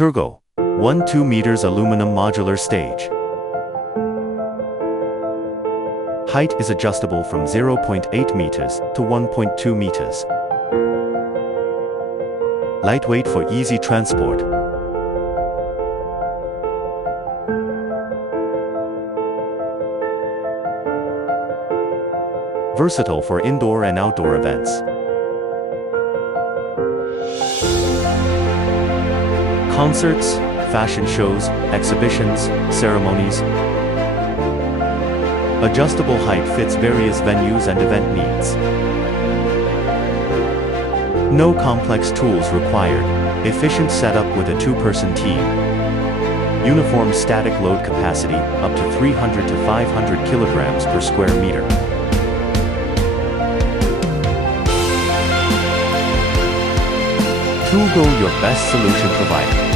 Turgo 1-2 meters aluminum modular stage. Height is adjustable from 0.8 meters to 1.2 meters. Lightweight for easy transport. Versatile for indoor and outdoor events. Concerts, fashion shows, exhibitions, ceremonies. Adjustable height fits various venues and event needs. No complex tools required. Efficient setup with a 2-person team. Uniform static load capacity up to 300 to 500 kilograms per square meter. Turgo, your best solution provider.